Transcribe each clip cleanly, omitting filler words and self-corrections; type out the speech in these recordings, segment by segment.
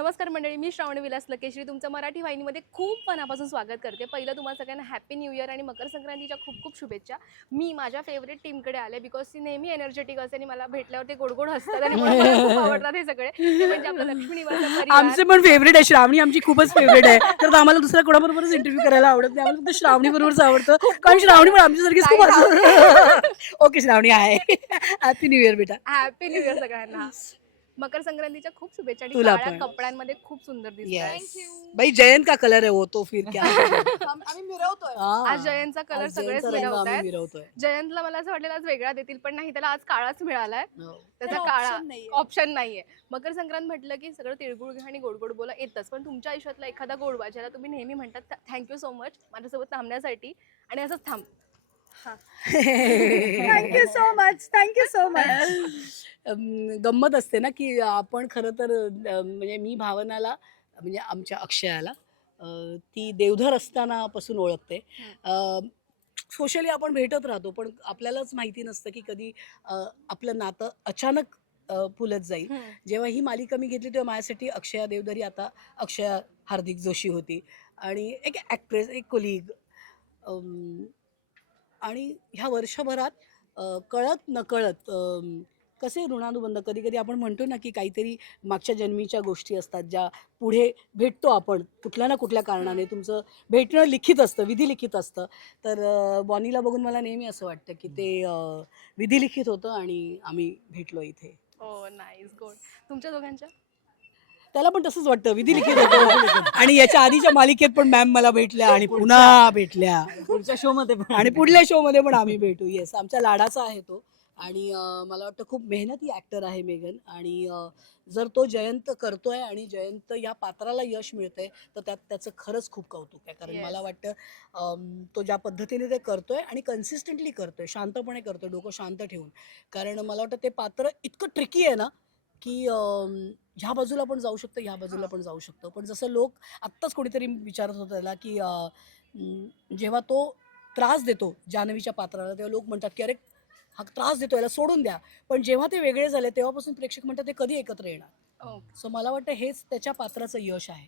नमस्कार मंडळी, मी श्रावणी विलास लकेश्री तुमचं मराठी वाहिनीमध्ये खूप मनापासून स्वागत करते. पहिलं तुम्हाला सगळ्यांना हॅपी न्यू इयर आणि मकर संक्रांतीच्या खूप खूप शुभेच्छा. मी माझ्या फेवरेट टीमकडे आले बिकॉज ती नेहमी एनर्जेटिक असते आणि मला भेटल्यावर ते गोड गोड हसतात आणि मला खूप आवडतात हे सगळे. ते म्हणजे आपलं लक्ष्मी निवास परिवार. आमचे पण फेवरेट आहे. श्रावणी आमची खूपच फेवरेट आहे. तर आम्हाला दुसऱ्या कोणाबरोबरच इंटरव्ह्यू करायला आवडत नाही. आम्हाला फक्त श्रावणी बरोबरच आवडतं. कारण श्रावणी पण आमच्यासारखीच खूप असं. ओके श्रावणी आहे. हॅपी न्यू इयर बेटा. हॅपी न्यू इयर सगळ्यांना. मकर संक्रांतीच्या खूप शुभेच्छा आणि तुला काळ्या पण. कपड्यांमध्ये खूप सुंदर दिसताय. भाई जयंत का कलर है वो तो फिर क्या. आम्ही मिरवतोय. आज जयंतचा कलर आज सगळेच जयंतचा रंग आम्ही मिरवतायत. मिरवतोय. जयंतला मला असं वाटलेलं आज वेगळा देतील पण नाही, त्याला आज काळाच मिळालाय. हो. त्याचा त्याला काळा option नाहीये. ऑप्शन नाहीये. मकर संक्रांत म्हटलं की सगळं तिळगुळ घ्या आणि गोड गोड बोला येतच, पण तुमच्या आयुष्यातला एखादा गोडवा ज्याला तुम्ही नेहमी म्हणतात थँक्यू सो मच माझ्यासोबत थांबण्यासाठी आणि असंच थांब. Thank you so much. Thank you so much. गंमत असते ना की आपण खरं तर म्हणजे मी भावनाला म्हणजे आमच्या अक्षयाला ती देवधर असताना पासून ओळखते. सोशली आपण भेटत राहतो पण आपल्यालाच माहिती नसतं की कधी आपलं नातं अचानक फुलत जाईल. जेव्हा ही मालिका मी घेतली तेव्हा माझ्यासाठी अक्षया देवधरी आता अक्षया हार्दिक जोशी होती आणि एक ॲक्ट्रेस एक कोलीग. आणि ह्या वर्षभरात कळत नकळत कसे ऋणानुबंध कधी कधी आपण म्हणतो ना की काहीतरी मागच्या जन्मीच्या गोष्टी असतात ज्या पुढे भेटतो आपण कुठल्या ना कुठल्या कारणाने. तुमचं भेटणं लिखित असतं, विधी लिखित असतं. तर बॉनीला बघून मला नेहमी असं वाटतं की ते विधी लिखित होतं आणि आम्ही भेटलो इथे. हो नाईस गुड. तुमच्या दोघांच्या त्याला पण तसंच वाटतं विधी लिखित होतं. आणि याच्या आधीच्या मालिकेत पण मॅम मला भेटल्या आणि पुन्हा भेटल्या पुढच्या शो मध्ये पण. आणि पुढल्या शो मध्ये पण आम्ही भेटू. येस, आमच्या लाडाचा आहे तो. आणि मला वाटतं खूप मेहनती ॲक्टर आहे मेगन. आणि जर तो जयंत करतोय आणि जयंत या पात्राला यश मिळतंय तर त्यात त्याचं खरंच खूप कौतुक आहे. कारण Yes. मला वाटतं तो ज्या पद्धतीने ते करतोय आणि कन्सिस्टंटली करतोय, शांतपणे करतोय, डोकं शांत ठेवून. कारण मला वाटतं ते पात्र इतकं ट्रिकी आहे ना की ह्या बाजूला पण जाऊ शकतं, ह्या बाजूला पण जाऊ शकतं. पण जसं लोक आत्ताच कोणीतरी विचारत होतं त्याला की जेव्हा तो त्रास देतो जान्हवीच्या पात्राला तेव्हा लोक म्हणतात की अरे हा त्रास देतो, याला सोडून द्या. पण जेव्हा ते वेगळे झाले तेव्हापासून प्रेक्षक म्हणतात ते कधी एकत्र येणार. सो मला वाटतं हेच त्याच्या पात्राचं यश आहे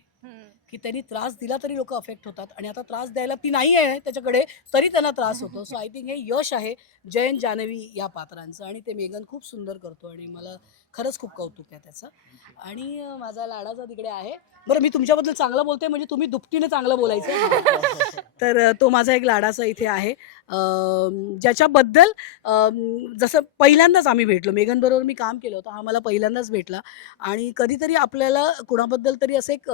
की त्यांनी त्रास दिला तरी लोक अफेक्ट होतात आणि आता त्रास द्यायला ती नाही आहे त्याच्याकडे तरी त्यांना त्रास होतो. सो आय थिंक हे यश आहे जयंत जान्हवी या पात्रांचं आणि ते मेगन खूप सुंदर करतो आणि मला खरंच खूप कौतुक आहे त्याचं. आणि माझा लाडाचा तिकडे आहे. बरं मी तुमच्याबद्दल चांगलं बोलते म्हणजे तुम्ही दुपटीने चांगलं बोलायचं. तर तो माझा एक लाडाचा इथे आहे ज्याच्याबद्दल जसं पहिल्यांदाच आम्ही भेटलो. मेगन बरोबर मी काम केलं होतं, हा मला पहिल्यांदाच भेटला. आणि कधीतरी आपल्याला कुणाबद्दल तरी असं एक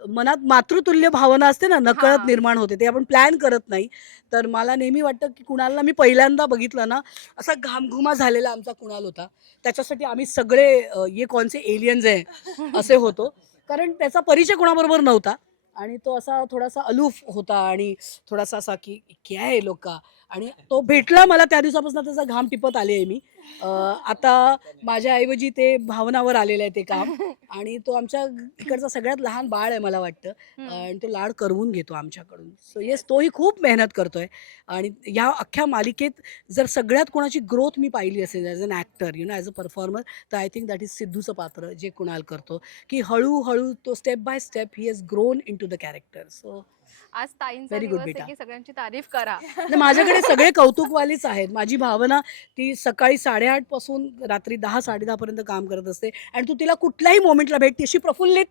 मनात मातृतुल्य भावना असते ना नकळत निर्माण होते, ते आपण प्लॅन करत नाही. तर मला नेहमी वाटतं की कुणालला मी पहिल्यांदा बघितलं ना असा घामघुमा झालेला आमचा कुणाल होता. त्याच्यासाठी आम्ही सगळे ये कोणचे एलियन्स आहे असे होतो. कारण त्याचा परिचय कोणाबरोबर नव्हता आणि तो असा थोडासा अलूफ होता आणि थोडासा असा की क्या आहे लोका. आणि तो भेटला मला त्या दिवसापासून त्याचा घाम टिपत आले आहे मी. आता माझ्याऐवजी ते भावनावर आलेलं आहे ते काम. आणि तो आमच्या इकडचा सगळ्यात लहान बाळ आहे मला वाटतं आणि तो लाड करवून घेतो आमच्याकडून. सो येस, तोही खूप मेहनत करतोय. आणि ह्या अख्ख्या मालिकेत जर सगळ्यात कोणाची ग्रोथ मी पाहिली असेल as an actor as a performer तर आय थिंक दॅट इज सिद्धूचं पात्र जे कुणाल करतो की हळूहळू तो step by step he has grown into the character. So आज ताईंचा Very good, दिवस आहे बेटा. की सगळ्यांची तारीफ करा. माझ्याकडे सगळे कौतुकवालीच आहेत. माझी भावना ती सकाळी 8:30 पासून रात्री 10-10:30 पर्यंत काम करत असते आणि तू तिला कुठल्याही मोमेंटला भेटते अशी प्रफुल्लित,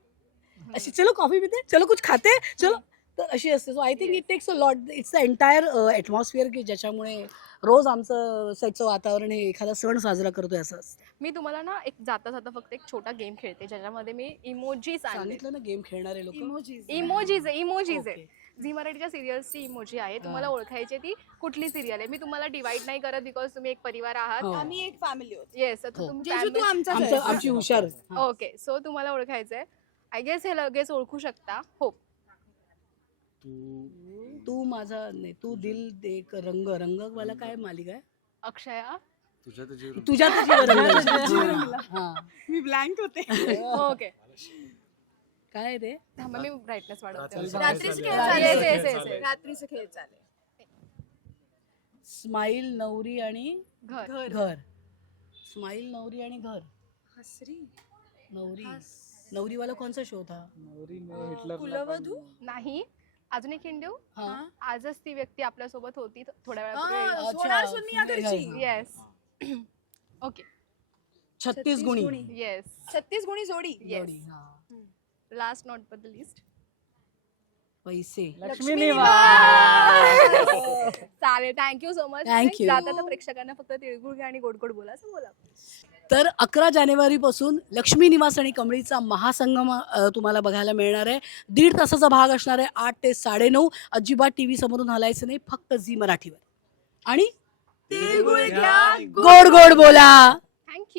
अशी चलो कॉफी पिते, चलो कुछ खाते, चलो. तर अशी असते. So I think it takes a lot. It's the entire atmosphere की ज्याच्यामुळे रोज आमचं सेटचं वातावरण हे एखादा सण साजरा करतोय असं असतं. मी तुम्हाला ना एक जाता जाता फक्त एक छोटा गेम खेळते ज्याच्यामध्ये मी इमोजीज आणले. सांगितलं ना गेम खेळणारे लोक. इमोजीज आहे. Okay. झी मराठीच्या सिरियल्सची इमोजी आहे. तुम्हाला ओळखायची ती कुठली सिरियल आहे. मी तुम्हाला डिवाइड नाही करत बिकॉज तुम्ही एक परिवार आहात. हो. आम्ही एक फॅमिली होतो. येस, तर हो. जेजू तू आमचा आमची हुशार. हा. ओके. सो तुम्हाला ओळखायचंय. आय गेस हे लगेच ओळखू शकता. हो, तू माझा नाही, तू दिल देख रंग रंगवाला काय मालिका आहे? अक्षया. तुझ्या तुझी तुझ्या रंगला. हा. मी ब्लँक होते. ओके, काय आहे ते? थांबा मी ब्राईटनेस वाढवते. रात्रीचे खेळ Yes, yes, चालले. yes, yes. रात्रीचे खेळ चालले. स्माईल नवरी आणि घर. घर. स्माईल नवरी आणि घर. हसरी. नवरी नवरीवाला कोणचा शो था? नवरी में हिटलरला कुलवधू? पण- नाही. अजून एक हिंट देऊ? हा. आजच ती व्यक्ती आपल्या सोबत होती थोड्या हा, वेळापूर्वी. अच्छा, सोनार सुन्नी या सुन्नी घरची. घरची. येस. ओके. 36 गुणी. येस. 36 गुणी जोडी. जोडी, हा. Last not but the list. पैसे. लक्ष्मी निवास. निवास. चालेल, thank you so much. Thank you. जाता तर प्रेक्षकांना फक्त तिळगुळ घ्या आणि गोड गोड बोला असं बोला. तर 11 जानेवारीपासून लक्ष्मी निवास आणि कमळीचा महासंगम तुम्हाला बघायला मिळणार आहे. 1.5 तासाचा भाग असणार आहे. 8 ते 9:30. अजिबात टीव्ही समोरून हलायचं नाही, फक्त झी मराठीवर. आणि तिळगुळ घ्या, गोड गोड बोला. थँक्यू.